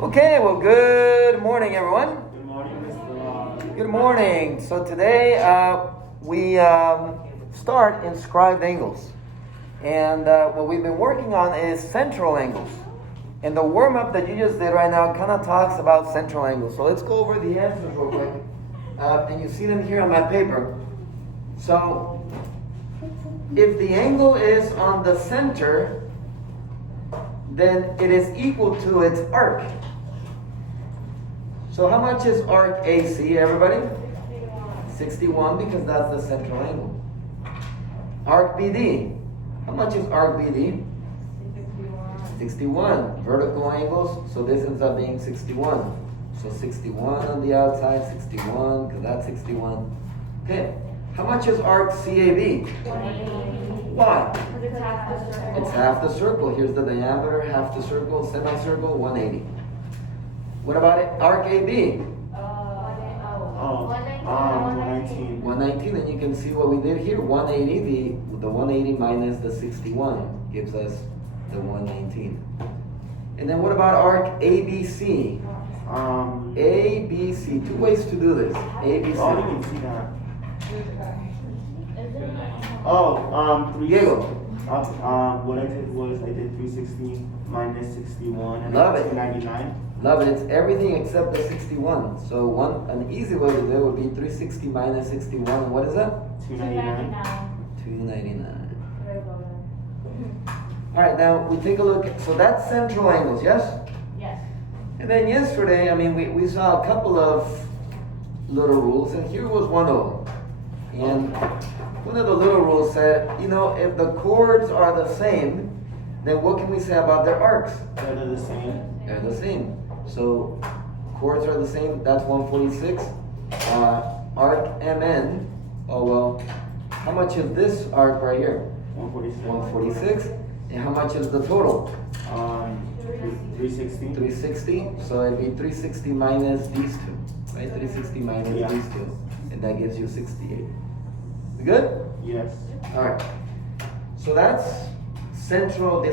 Okay, well, good morning, everyone. Good morning, Mr. Good morning. So today we start inscribed angles. And what we've been working on is central angles. And the warm-up that you just did right now kind of talks about central angles. So let's go over the answers real quick. And you see them here on my paper. So if the angle is on the center, then it is equal to its arc. So how much is arc AC, everybody? 61, because that's the central angle. Arc BD. How much is arc BD? 61. Vertical angles, so this ends up being 61. So 61 on the outside, 61, because that's 61. Okay. How much is arc CAB? 180. Why? Because it's half the circle. It's half the circle. Here's the diameter, half the circle, semicircle, 180. What about it? Arc AB? 119. 119, and you can see what we did here. 180, the 180 minus the 61 gives us the 119. And then what about arc ABC? ABC, two ways to do this. ABC. Oh, you can see that. Diego. What I did was I did 360 minus 61 and Love it. 299. Love it. It's everything except the 61. So an easy way to do it would be 360 minus 61. And what is that? 299. 299. All right, now we take a look. So that's central angles, yes? Yes. And then yesterday, we saw a couple of little rules, and here was one of them. And one of the little rules said, if the chords are the same, then what can we say about their arcs? They're the same. They're the same. So chords are the same. That's 146. Arc MN. Oh well. How much is this arc right here? 146. 146. And how much is the total? 360. 360. So it'd be 360 minus these two, right? 360 minus these two, and that gives you 68. We good? Yes. All right. So that's the central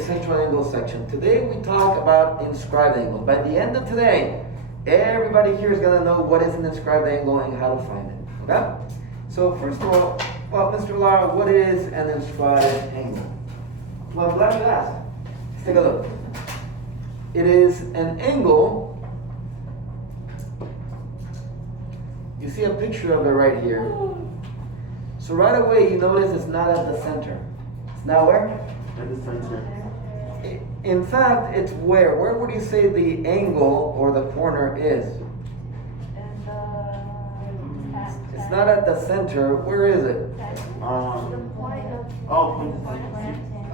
angle section. Today we talk about inscribed angles. By the end of today, everybody here is going to know what is an inscribed angle and how to find it. Okay? So first of all, Mr. Lara, what is an inscribed angle? Well, I'm glad you asked. Let's take a look. It is an angle. You see a picture of it right here. So right away you notice it's not at the center. It's not where? At the center. In fact, it's where? Where would you say the angle or the corner is? It's not at the center. Where is it?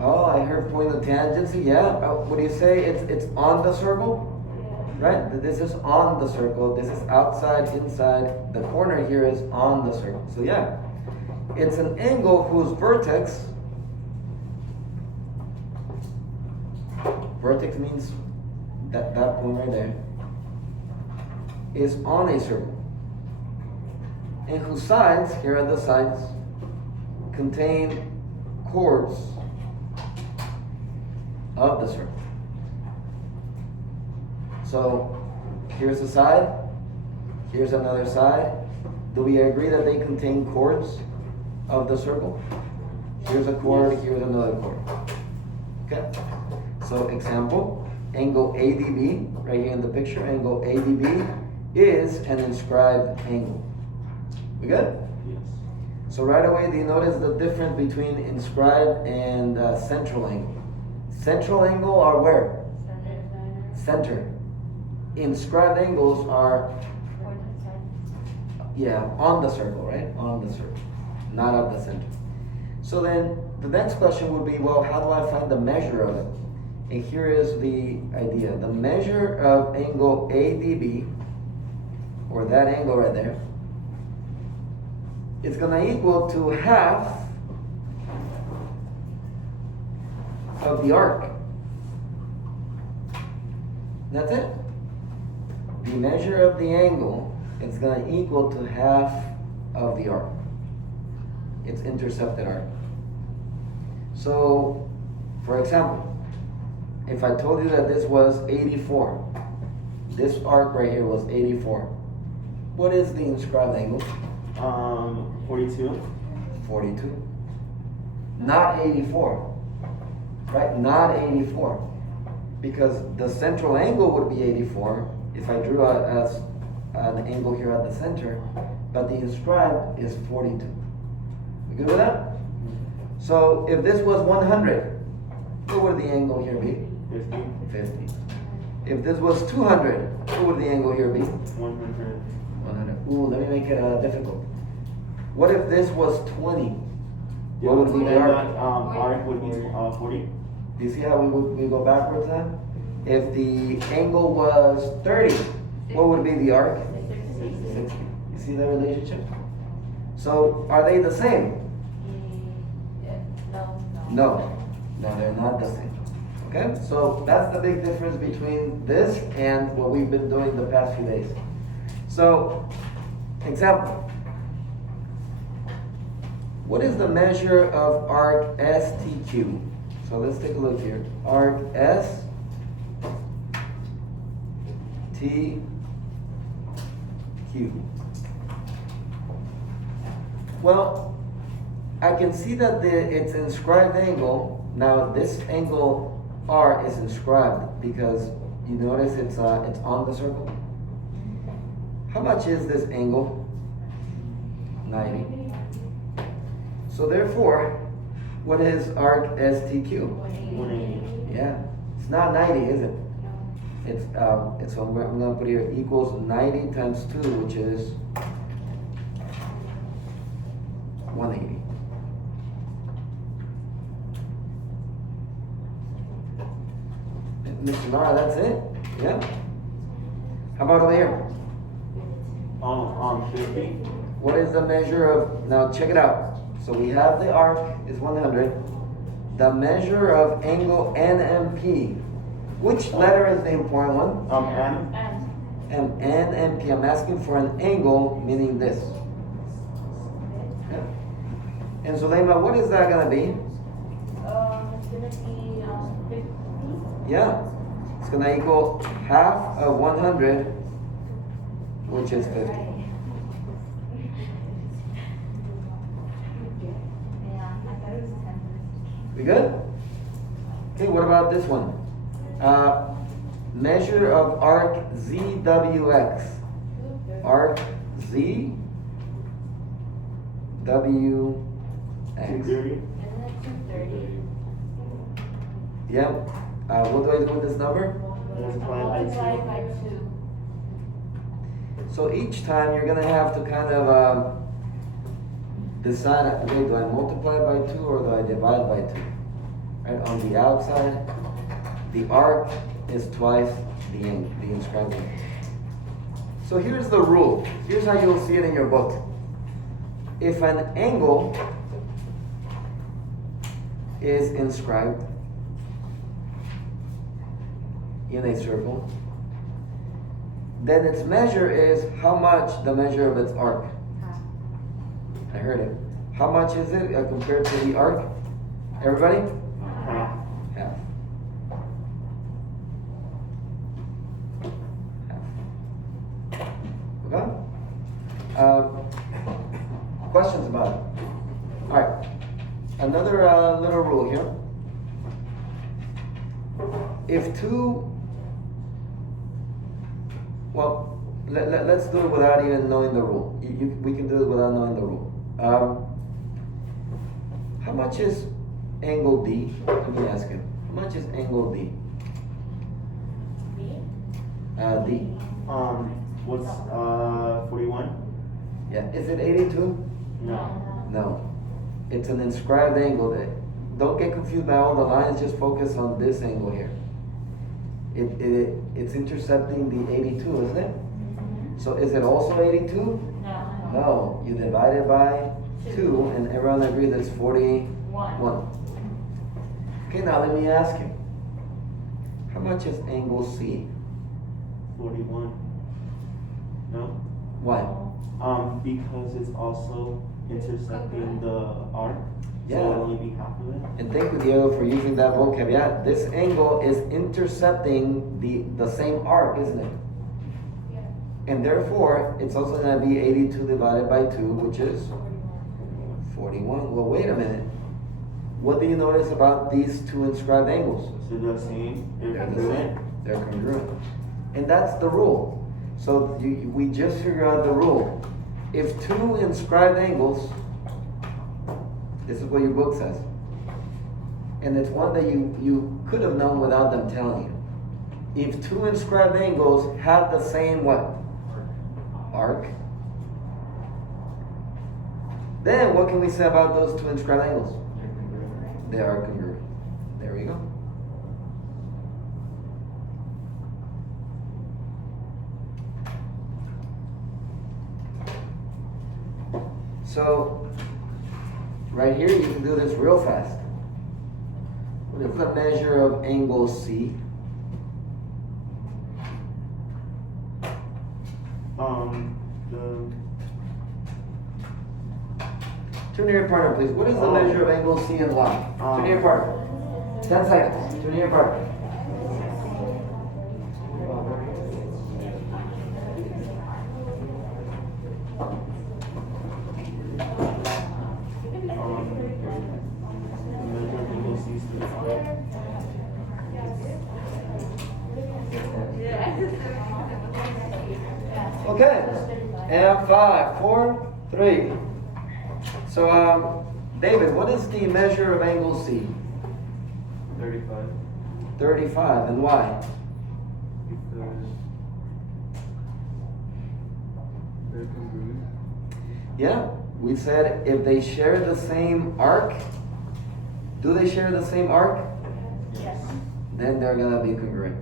Oh, I heard point of tangency. Yeah. What do you say? It's on the circle? Right? This is on the circle. This is outside, inside. The corner here is on the circle. So yeah. It's an angle whose vertex means that point right there is on a circle, and whose sides, here are the sides, contain chords of the circle. So here's a side, here's another side. Do we agree that they contain chords of the circle? Here's a chord, here's another chord. Okay? So example, angle ADB, right here in the picture, angle ADB is an inscribed angle. We good? Yes. So right away, do you notice the difference between inscribed and central angle? Central angle are where? Center. Inscribed angles are, on the circle, right? On the circle, not at the center. So then the next question would be, well, how do I find the measure of it? And here is the idea. The measure of angle ADB, or that angle right there, is going to equal to half of the arc. That's it. The measure of the angle is going to equal to half of the arc. It's intercepted arc. So, for example, if I told you that this was 84, This arc right here was 84. What is the inscribed angle? 42. 42. Not 84. Right? Not 84. Because the central angle would be 84 if I drew an angle here at the center, but the inscribed is 42. You good with that? So if this was 100, what would the angle here be? 50. 50. If this was 200, what would the angle here be? 100. 100. Ooh, let me make it difficult. What if this was 20? What would be the Then arc? that arc would be 40. Do you see how we go backwards then? If the angle was 30, what would be the arc? 60. You see the relationship? So are they the same? No, they're not the same. Okay, so that's the big difference between this and what we've been doing the past few days. So, example. What is the measure of arc STQ? So let's take a look here. Arc STQ. Well, I can see that it's inscribed angle. Now this angle R is inscribed because you notice it's on the circle. How much is this angle? 90. So therefore, what is arc STQ? 180. Yeah, it's not 90, is it? It's so I'm gonna put here equals 90 times 2, which is 180. Mr. Lara, that's it? Yeah? How about over here? 50. What is the measure of, now check it out. So we have the arc is 100. The measure of angle NMP. Which letter is the important one? M. NMP. I'm asking for an angle, meaning this. Yeah. And Zulema, what is that gonna be? It's gonna be 50. Yeah. It's gonna equal half of 100, which is 50. We good? Okay, what about this one? Measure of arc ZWX. Arc ZWX. 230. Yep. What do I do with this number? Multiply by 2. So each time you're gonna have to kind of decide, wait, do I multiply by 2 or do I divide by 2? Right, on the outside, the arc is twice the inscribed angle. So here's the rule. Here's how you'll see it in your book. If an angle is inscribed in a circle, then its measure is how much the measure of its arc. I heard it. How much is it compared to the arc? Everybody? Half. Half. Okay? Questions about it? Alright. Another little rule here. If two, well, let's do it without even knowing the rule. We can do it without knowing the rule. How much is angle D? Let me ask you. How much is angle D? D. What's 41? Yeah. Is it 82? No. No. It's an inscribed angle. Don't get confused by all the lines. Just focus on this angle here. It's intercepting the 82, isn't it? So is it also 82? No. You divide it by 2, and everyone agrees it's 41. Okay, now let me ask you. How much is angle C? 41. No? Why? Because it's also intersecting the arc. Yeah. So it'll only be half of it. And thank you, Diego, for using that vocab. Yeah, this angle is intercepting the same arc, isn't it? And therefore, it's also going to be 82 divided by 2, which is 41. Well, wait a minute. What do you notice about these two inscribed angles? So they're the same. They're the same. They're congruent. And that's the rule. So we just figured out the rule. If two inscribed angles, this is what your book says. And it's one that you could have known without them telling you. If two inscribed angles have the same what? Arc. Then what can we say about those two inscribed angles? They are congruent. There we go. So, right here you can do this real fast. What is the measure of angle C? Turn to your partner, please. What is the measure of angle C and Y? Turn to your partner. 10 seconds. Turn to your partner. Okay. And 5, 4, 3. So, David, what is the measure of angle C? 35. 35, and why? Because they're congruent. Yeah, we said if they share the same arc, do they share the same arc? Yes. Then they're gonna be congruent.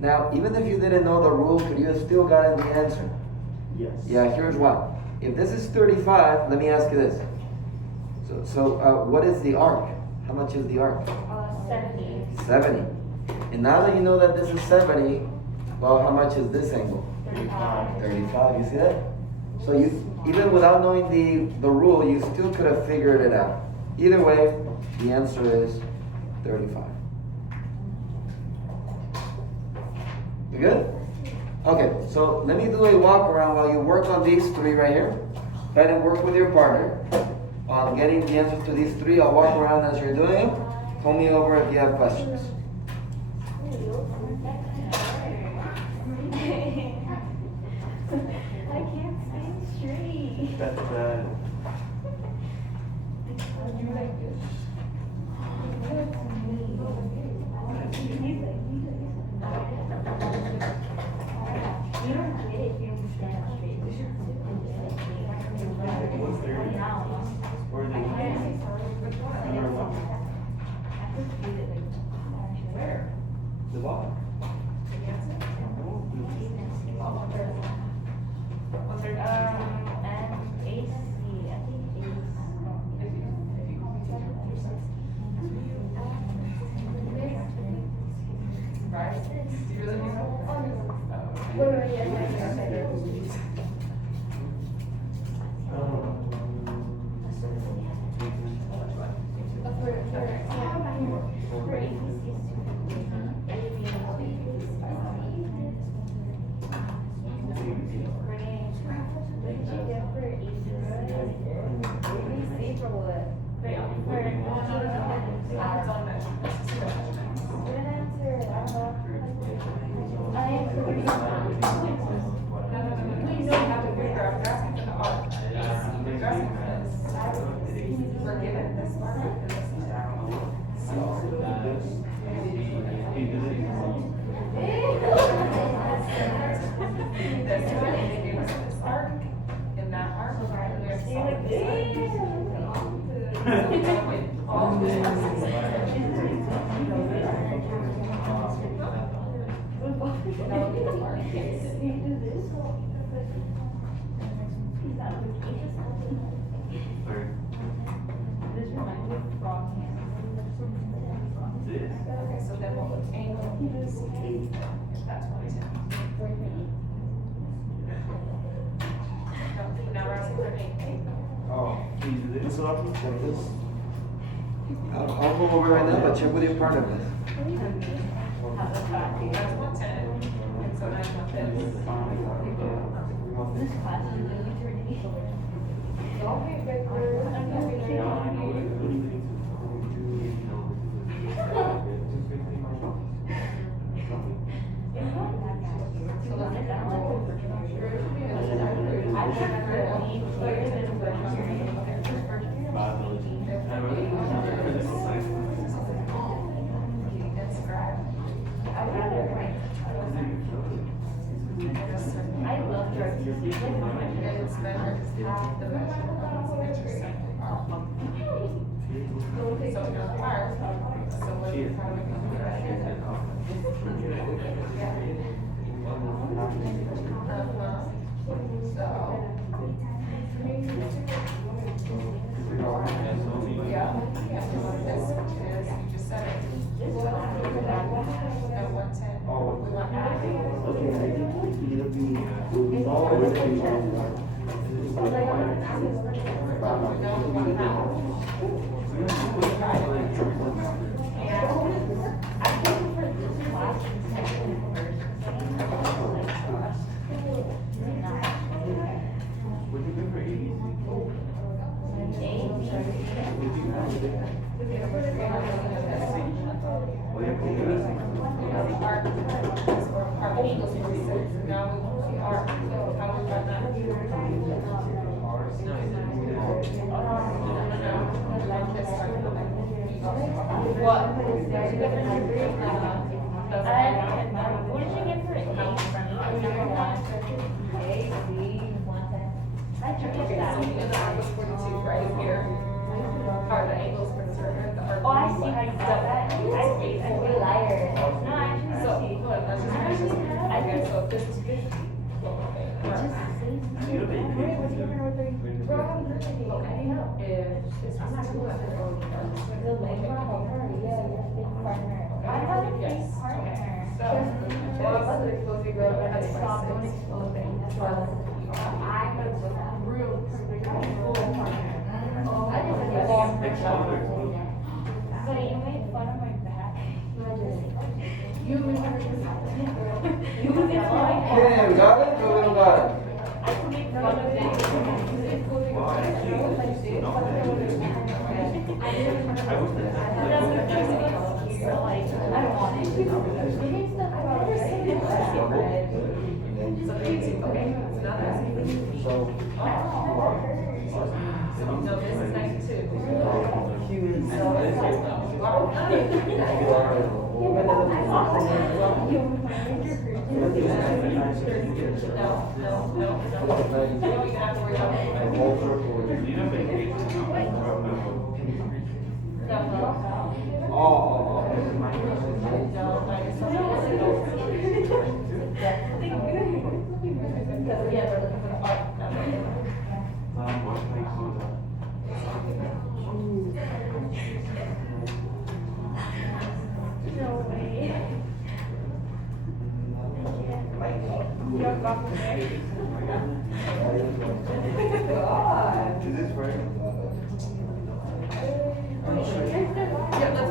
Now, even if you didn't know the rule, could you have still gotten the answer? Yes. Yeah, here's why. If this is 35, let me ask you this. So what is the arc? How much is the arc? 70. 70. And now that you know that this is 70, well, how much is this angle? 35. 35, you see that? So you, even without knowing the rule, you still could have figured it out. Either way, the answer is 35. You good? Okay, so let me do a walk around while you work on these three right here. Try to work with your partner on getting the answers to these three. I'll walk around as you're doing it. Call me over if you have questions. I can't stand straight. That's bad. You like this? That's me. You don't get it if you don't stand up straight. What's 30? Or is it number one? Where? The bottom. And AC, I think So then what was angle is 8, if that's what it is. No, now we're asking for 8. Oh, can you do this? So I can check this. I'll go over right now, but check with your partner, please. That's 110, and so 9 1 this. This class is really ridiculous. Okay, Victor. I love drugs. It's better to have the vegetable so in your part, so what you kind of yeah, this is, you just said it. At 110. We want Okay, I think either be, will be all or What? What did you get for A? A, B, 110. I took Okay, that. so you know the angle's 42 right here. Or the angle's 42, the Oh, I see how you got that. I see. I feel liar. No, I So, actually see. look, let's just, okay, so if this is 50. Okay. I'm not cool with it. The labor partner, yeah, you're a big partner. I have a big partner. So, well, we'll figure out how to Stop price doing it. exposing. I have a real partner. I just have a long So you made fun of my back. You made fun of my back. You made fun of my back. Okay, we got it or we don't got it? I can make fun of No, this is 92. No. We have to worry about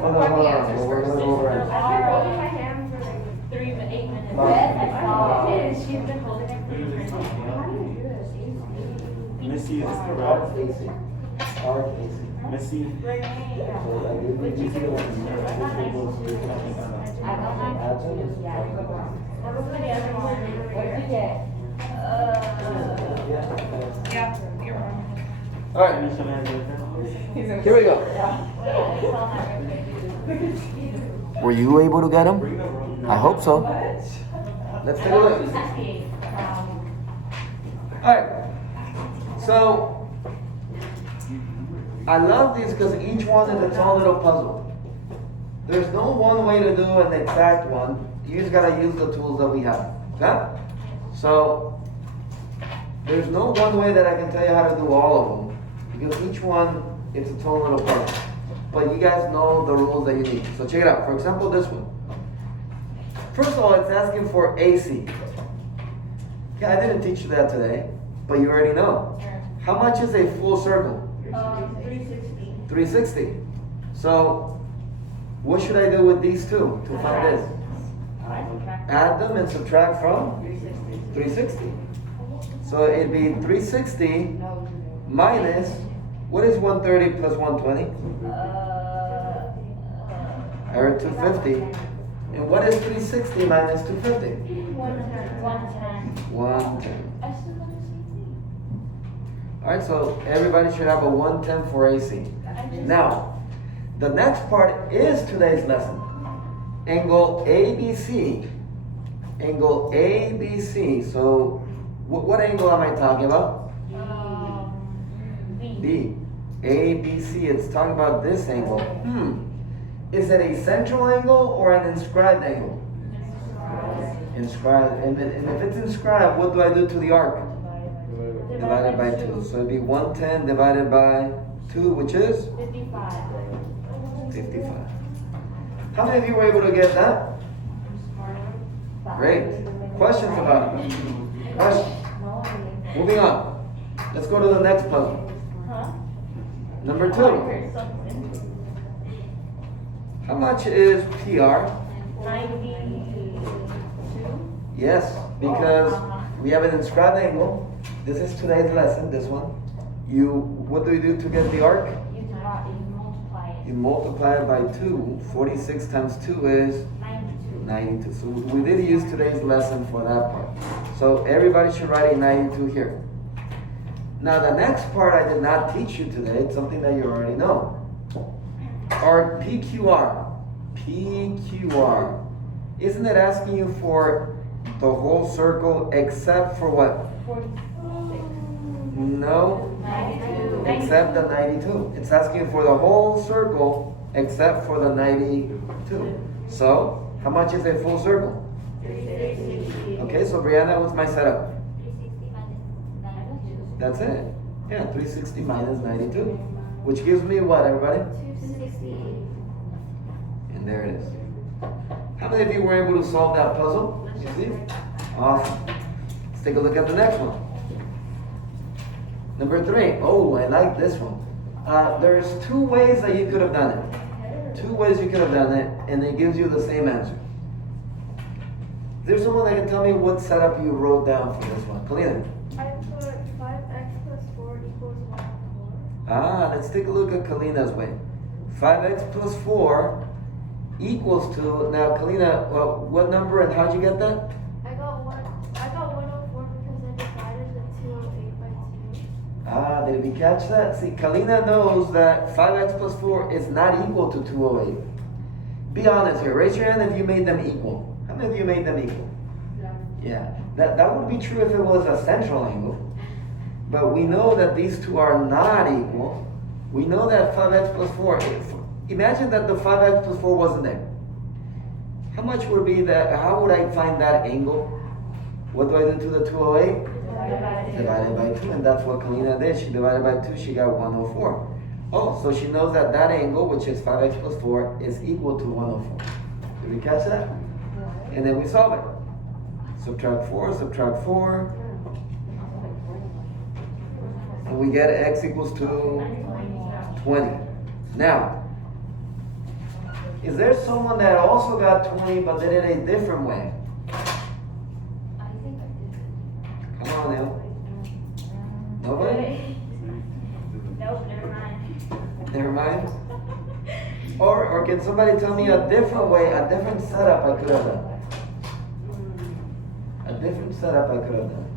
Hold on, we're gonna go over it. I've been holding my hand for like 3 to 8 minutes. Yes, I saw it. She's been holding it for 3 minutes. How do you do this? Missy, is this R correct? Casey. R Casey. Missy? Renee. Would you get one too? I got nice shoes. I got nice shoes. Yeah. What was the other one? What did you get? Yeah, you're wrong. All right, Any show hands right there? here we go. Were you able to get them? I hope so. Let's take a look. Alright, so I love these because each one is its own little puzzle. There's no one way to do an exact one. You just gotta use the tools that we have. Okay? So there's no one way that I can tell you how to do all of them because each one is its own little puzzle. But you guys know the rules that you need. So check it out. For example, this one. First of all, it's asking for AC. Yeah, I didn't teach you that today, but you already know. How much is a full circle? 360. 360. So, what should I do with these two to find this? Add them and subtract from 360. So it'd be 360 minus, what is 130 plus 120? Or 250. And what is 360 minus 250? 110. 110. I still got the same thing. Alright, so everybody should have a 110 for AC. Now, the next part is today's lesson. Angle ABC. Angle ABC. So, what angle am I talking about? B. ABC. It's talking about this angle. Is it a central angle or an inscribed angle? Inscribed. And if it's inscribed, what do I do to the arc? Divided by 2. So it'd be 110 divided by 2, which is? 55. 55. How many of you were able to get that? Great. Questions about it? Questions? Moving on. Let's go to the next puzzle. Number 2. How much is PR? 92. Yes, because we have an inscribed angle. This is today's lesson, this one. What do you do to get the arc? You multiply it. You multiply it by 2. 46 times 2 is 92. 92. So we did use today's lesson for that part. So everybody should write a 92 here. Now the next part I did not teach you today. It's something that you already know. Our PQR. PQR. Isn't it asking you for the whole circle except for what? 46. No. 92. Except the 92. It's asking you for the whole circle except for the 92. So, how much is a full circle? 360. Okay, so Brianna, what's my setup? 360 minus 92. That's it. Yeah, 360 minus 92. Which gives me what, everybody? 268. And there it is. How many of you were able to solve that puzzle? You see? Awesome. Let's take a look at the next one. Number 3. Oh, I like this one. There's 2 ways that you could have done it. 2 ways you could have done it, and it gives you the same answer. There's someone that can tell me what setup you wrote down for this one. Kalina. I put 5x plus 4 equals 104. Let's take a look at Kalina's way. 5x plus 4 equals to, now Kalina, well, what number and how'd you get that? I got 104 because I divided the 208 by 2. Did we catch that? See, Kalina knows that 5x plus 4 is not equal to 208. Be honest here. Raise your hand if you made them equal. How many of you made them equal? Yeah. That would be true if it was a central angle. But we know that these two are not equal. We know that 5x plus 4, imagine that the 5x plus 4 wasn't there. How much would be that? How would I find that angle? What do I do to the 208? Divided by 2, and that's what Kalina did. She divided by 2, she got 104. Oh, so she knows that that angle, which is 5x plus 4, is equal to 104. Did we catch that? And then we solve it. Subtract 4, subtract 4. And we get x equals to 20. Now, is there someone that also got 20 but did it a different way? I think I did. Come on now. Nobody? Nope, never mind. Never mind. Or can somebody tell me a different way, a different setup I could have done? A different setup I could have done.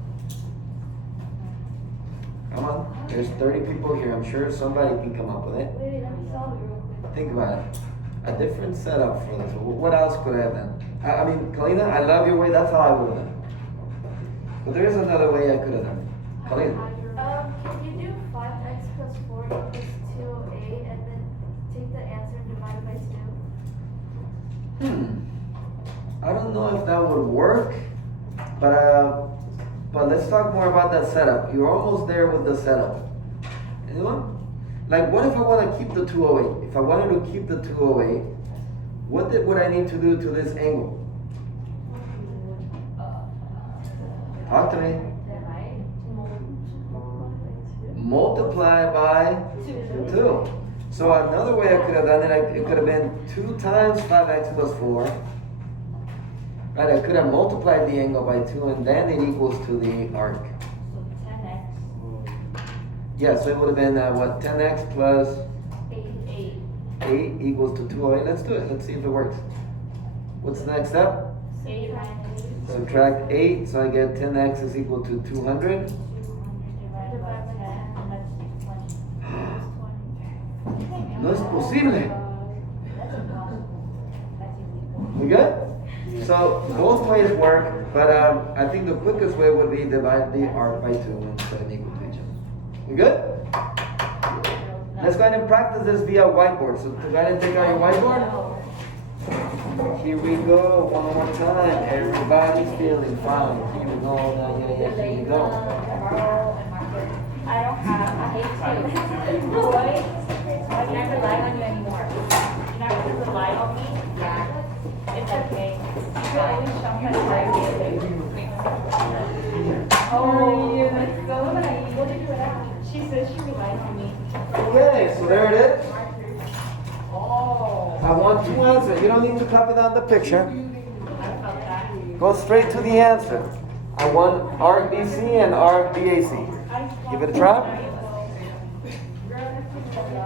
Come on, there's 30 people here. I'm sure somebody can come up with it. Wait, let me solve it real quick. Think about it. A different setup for this. What else could I have done? I mean, Kalina, I love your way. That's how I would have done it. But there is another way I could have done it. Kalina. Can you do 5x plus 4 equals 208 and then take the answer and divide it by 2? I don't know if that would work, but let's talk more about that setup. You're almost there with the setup. Anyone? Like, what if I want to keep the 208? If I wanted to keep the 208, what would I need to do to this angle? Talk to me. Multiply by 2. So another way I could have done it, it could have been 2 times 5x plus 4. Right, I could have multiplied the angle by 2 and then it equals to the arc. Yeah, so it would have been what, 10x plus 8. 8 equals to 208. Let's do it. Let's see if it works. What's the next step? 8 minus 8. Subtract 8, so I get 10x is equal to 200. 200 divided by 10, that's 20. No es posible. That's impossible. That's illegal. We good? So both ways work, but I think the quickest way would be divide the arc by 2 and set them equal to each other. We good? Let's go ahead and practice this via whiteboard. So go ahead and take out your whiteboard. Here we go, one more time. Everybody's feeling fine. Here we go, now, yeah, here we go. I don't have, I hate to. Boy, I can't rely on you anymore. You're not going to rely on me? Yeah. It's okay. You can always show me how to drive me. Oh, you're so naive. What did you do? She says she relies on me. Okay, so there it is. Oh. I want 2 answers. You don't need to copy down the picture. I felt that. Go straight to the answer. I want arc BC and arc BAC. Give it a try. I want some chocolate.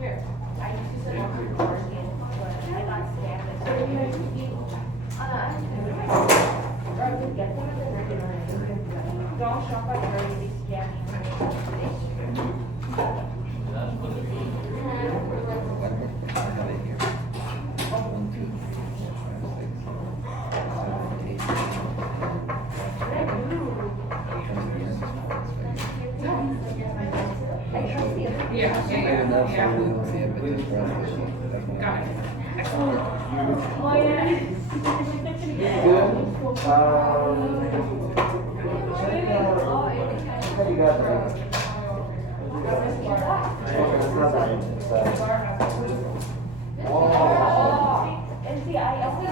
Here, I used to sit on the bargain, but I got scammed. Don't shop at her, you'll be scamming. Oh, yeah. You got that. And see, I also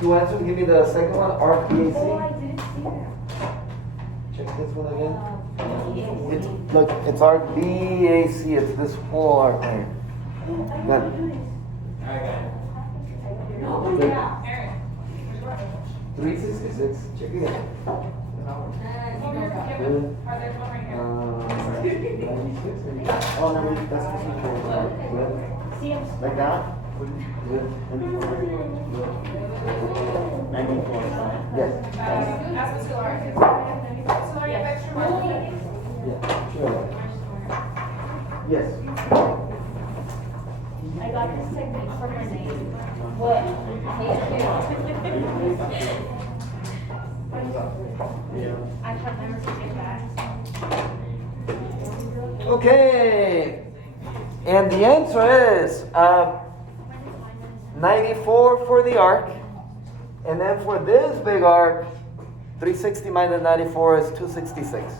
Two answers. Give me the second one. Arc BAC. I didn't see that. Check this one again. It's, look, it's arc BAC. It's this whole arc right here. Then. 366. Check it out. 96. Oh, no, that's the secret. Good. See, I'm Like that? Good. 94, right? Yes. Ask Mr. Larkin. Mr. Larkin, you have extra money? Yeah. Sure. Yes. I got this technique from her name. What? I shall never forget that. Okay. And the answer is 94 for the arc. And then for this big arc, 360 minus 94 is 266.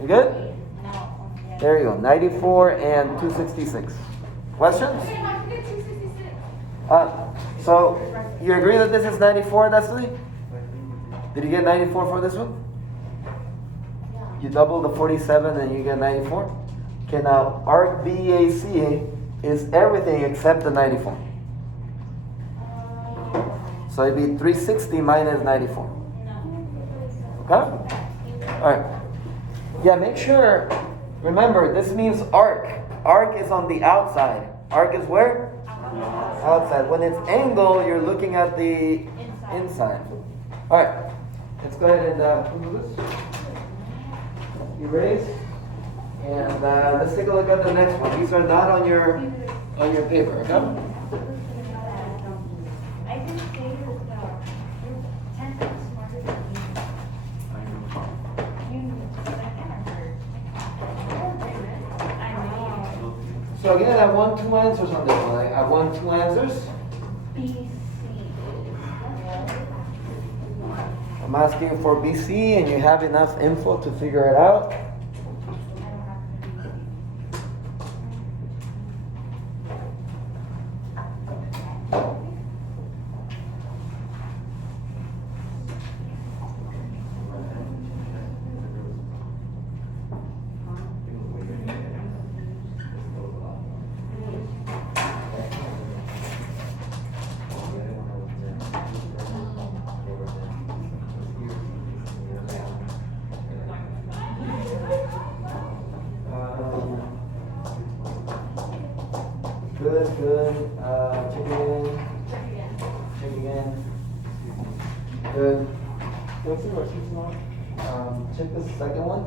You good? There you go. 94 and 266. Questions? So you agree that this is 94, Destiny? Did you get 94 for this one? You double the 47 and you get 94? Okay, now arc BAC is everything except the 94. So it'd be 360 minus 94. Okay? Alright. Yeah, make sure, remember, this means arc. Arc is on the outside. Arc is where? Outside. When it's angle, you're looking at the inside. Alright. Let's go ahead and do this. Erase. And let's take a look at the next one. These are not on your paper, okay? I didn't say you're 10 times smarter than me. I know. So again, I want 2 answers on this one. I want 2 answers. BC. I'm asking for BC and you have enough info to figure it out. Good, good. Check again. Check again. Good. What's the worksheets now? Check the second one.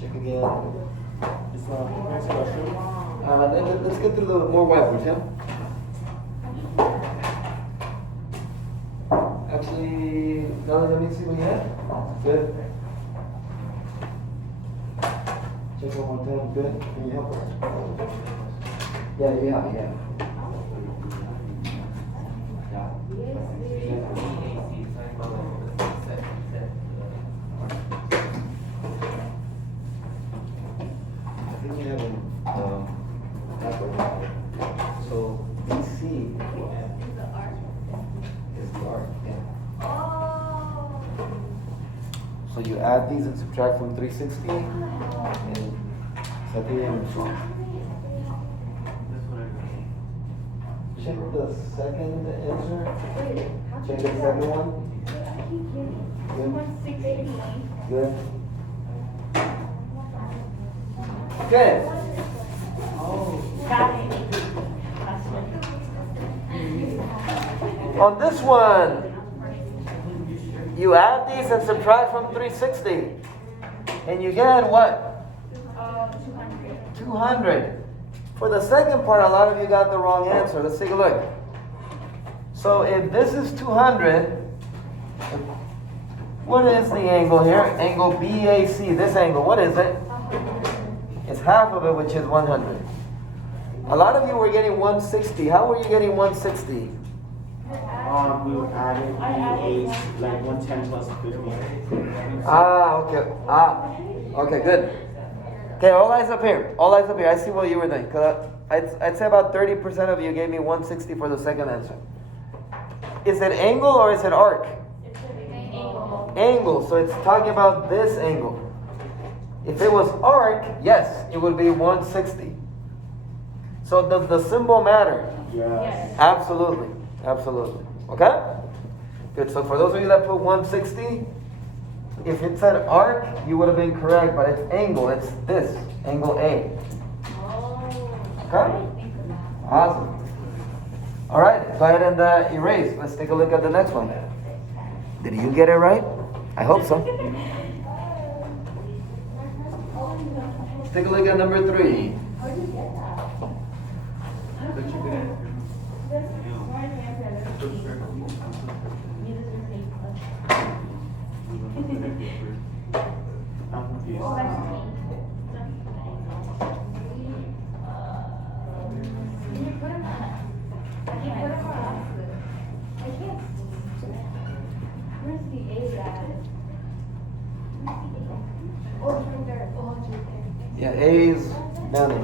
Check again. It's not. Next question. Let's get through the more whiteboards, yeah? Actually, now let me see what you have. Good. Check one more time. Good. Can you help us? Yeah. I think we have so BC is the arc, yeah. So you add these and subtract from 360 and set the image. Check the second answer. Check the second one. Good. Good. On this one, you add these and subtract from 360. And you get what? 200. For the second part, a lot of you got the wrong answer. Let's take a look. So if this is 200, what is the angle here? Angle BAC, this angle, what is it? It's half of it, which is 100. A lot of you were getting 160. How were you getting 160? We were adding the 8, like 110 plus 50. Okay, good. Okay, all eyes up here. All eyes up here. I see what you were doing. I'd say about 30% of you gave me 160 for the second answer. Is it angle or is it arc? It's an angle. Angle. So it's talking about this angle. If it was arc, yes, it would be 160. So does the symbol matter? Yes. Absolutely. Okay? Good. So for those of you that put 160, if it said arc, you would have been correct, but it's angle. It's this, angle A. Okay? Awesome. All right, go ahead and erase. Let's take a look at the next one. Did you get it right? I hope so. Let's take a look at number 3. I'm confused. Yeah, A is down there.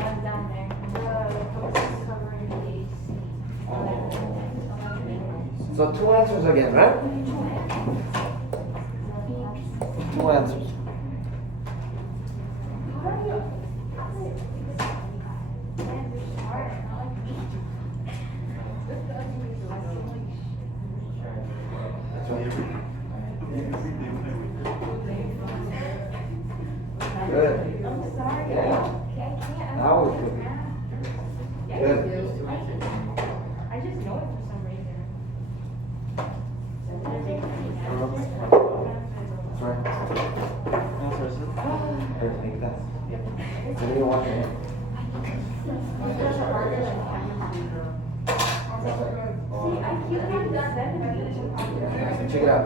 So 2 answers again, right? 2 answers. That's right. Good. Yeah. Now we're good. Good. I just know it for some reason. That's right. Everything that's. So you want to. Check it out.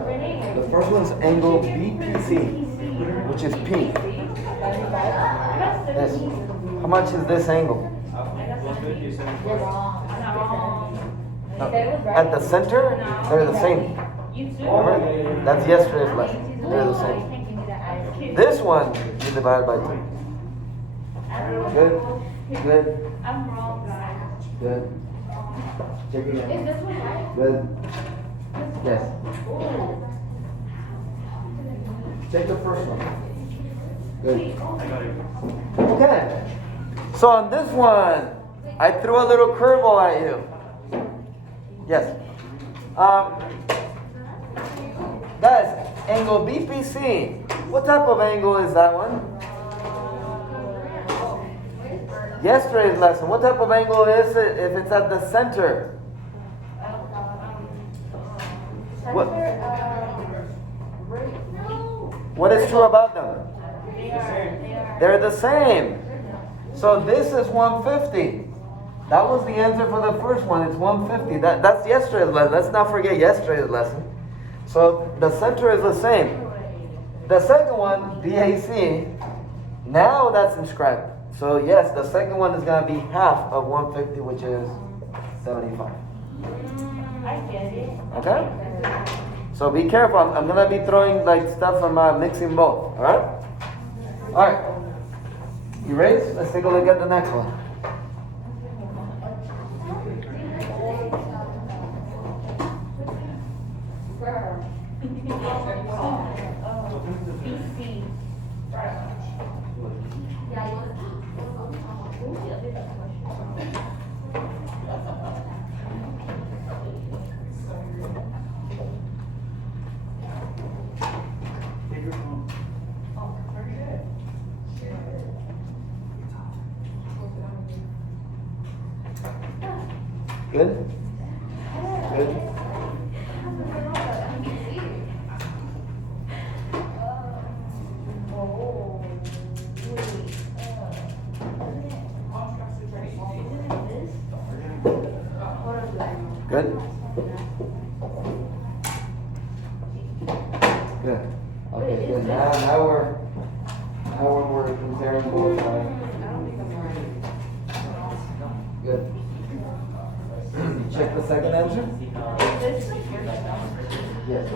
The first one's angle BPC, which is P. Yes. How much is this angle? At the center, they're the same. Remember? That's yesterday's lesson. They're the same. This one, you divide by 2. Good. Good. I'm wrong, guys. Good. Check it Is out. this one right? Good. Yes. Check the first one. Good. Okay. So on this one, I threw a little curveball at you. Yes. Guys, angle BPC. What type of angle is that one? Yesterday's lesson. What type of angle is it if it's at the center? What? What is true about them? They're the same. So this is 150. That was the answer for the first one. It's 150. That's yesterday's lesson. Let's not forget yesterday's lesson. So the center is the same. The second one, BAC, now that's inscribed. So yes, the second one is going to be half of 150, which is 75. I get it. Okay? So be careful. I'm going to be throwing like stuff. I'm mixing both. Alright? Alright. You raised? Let's take a look at the next one. Good? Good? Good? Good. Okay, good. Now we're comparing both sides. Good. Check the second answer? Yes.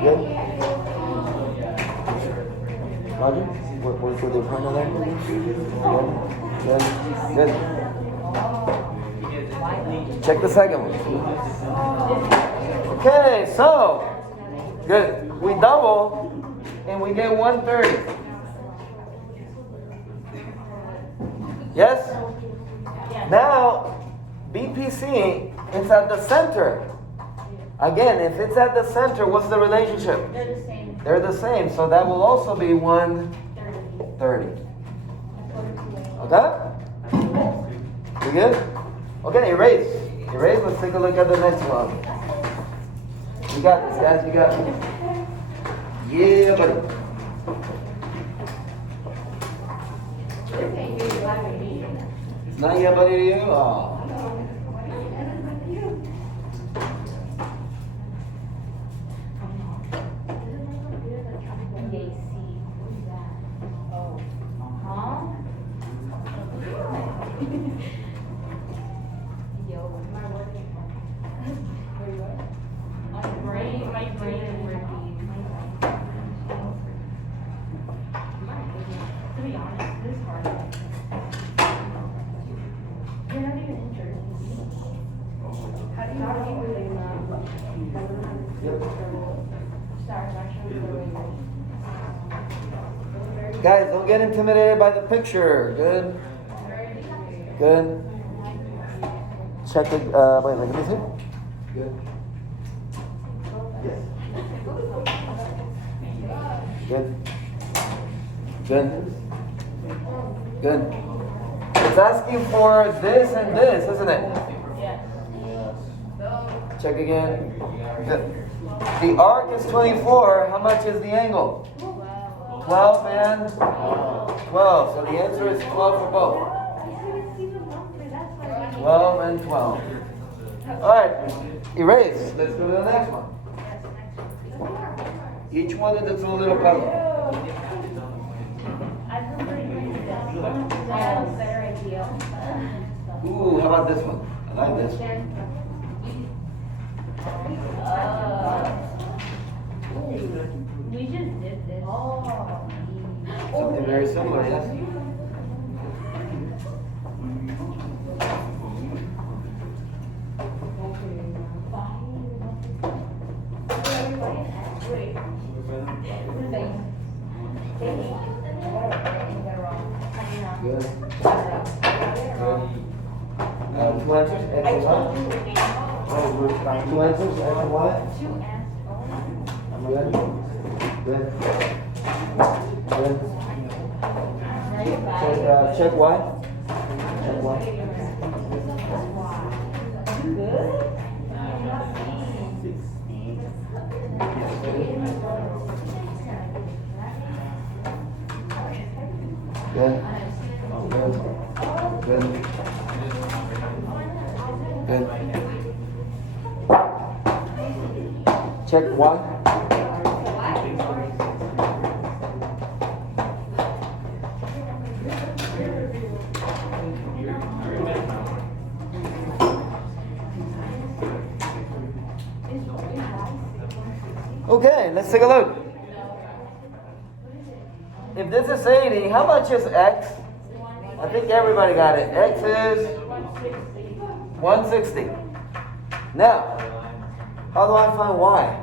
Good. Roger? Were they pointing there? Good. Good. Good. Check the second one. Okay, so good. We double and we get 130. Yes? Now BPC is at the center. Again, if it's at the center, what's the relationship? They're the same. They're the same, so that will also be 130. Okay? You good? Okay, erase. Erase, let's take a look at the next one. You got this, guys, you got this. Yeah, buddy. It's not yeah, buddy, to you? Oh. My brain is working. To be honest, this is hard. You're not even interested. How do you really Guys, don't get intimidated by the picture. Good. Good. Check it. Wait, let me see. Good. Yes. Good. Good. Good. It's asking for this and this, isn't it? Yes. Check again. Good. The arc is 24. How much is the angle? 12 and 12. So the answer is 12 for both. 12 and 12. Alright. Erase. Let's go to the next one. Each one is its own little puzzle. I prefer using this one because I have a better idea. Ooh, how about this one? I like this. We just did this. Something very similar, yes? Good. Good. Two answers? saying, huh? Oh, we're trying Two answers, X and Y? Good. Good. Good. Check Y. Check Y. 16. Good. Good. Good. Check Y. Okay, let's take a look. If this is 80, how much is X? I think everybody got it. X is 160. Now, how do I find Y?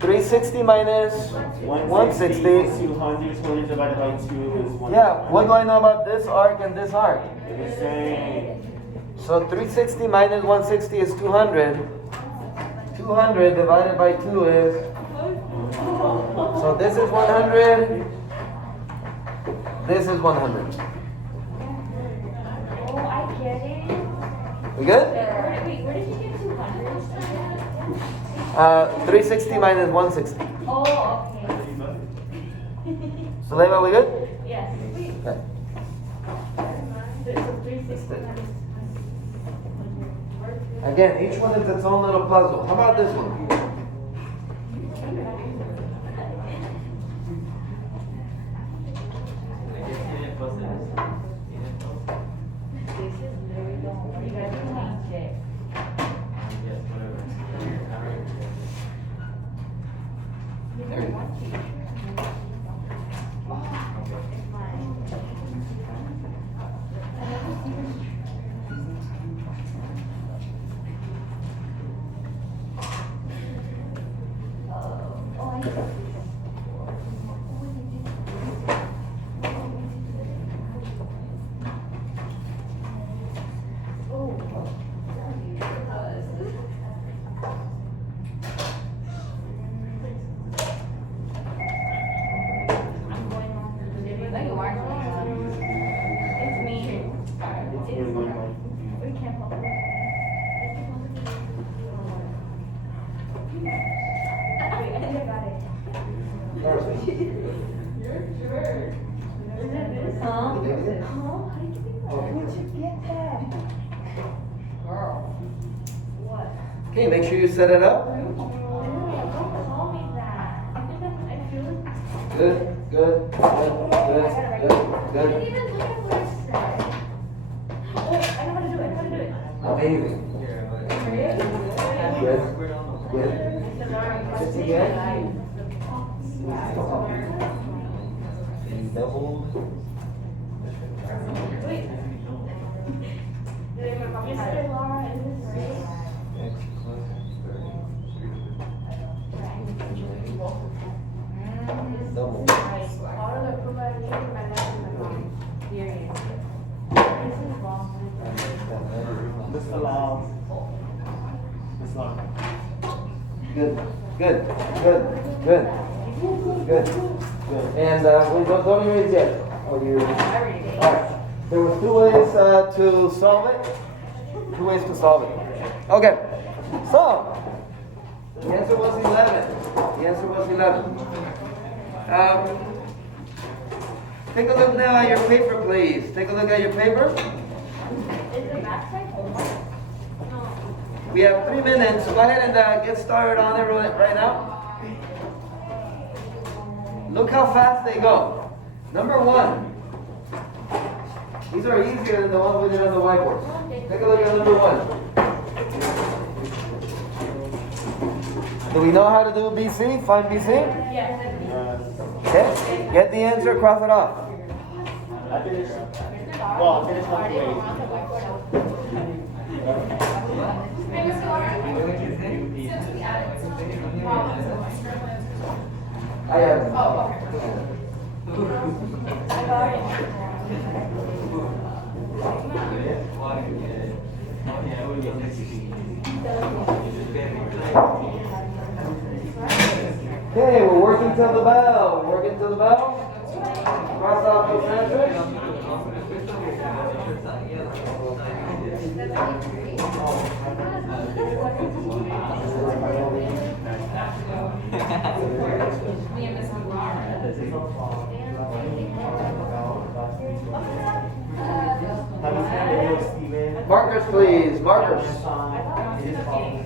360 minus 160. 200, 200 divided by 2 is 1. Yeah, what do I know about this arc and this arc? They're the same. So 360 minus 160 is 200. 200 divided by 2 is... So this is 100. This is 100. Oh, I get it. We good? Wait, where did you get 200? 360 minus 160. Oh, okay. So Leva, we good? Yes. Okay. So 360 minus. Again, each one is its own little puzzle. How about this one? Okay, make sure you set it up. Don't call me that. I feel it. Good, good, good, good, good, good. I didn't even look at what it said. Oh, I know how to do it. Amazing. Good, good. Sit again. Double. Wait. Mr. Laura, is this right? X plus 30. Double. This allows. This allows. Good, good, good, good, good. And we don't erase yet. Oh, you. All right. There were two ways to solve it. Two ways to solve it. Okay. So the answer was 11. The answer was 11. Take a look now at your paper, please. Take a look at your paper. Is the backside homework? No. We have 3 minutes. Go ahead and get started on it right now. Look how fast they go. Number 1. These are easier than the ones we did on the whiteboard. Take a look at number 1. Do we know how to do BC? Find BC? Yes. Okay. Get the answer, cross it off. I finished. Well, I finished halfway. I have. I got it. Okay, we're working till the bell. We're working till the bell. Cross off those answers. Me and Miss Laura. Have you seen the video of Steven? Markers, please. Markers. It is called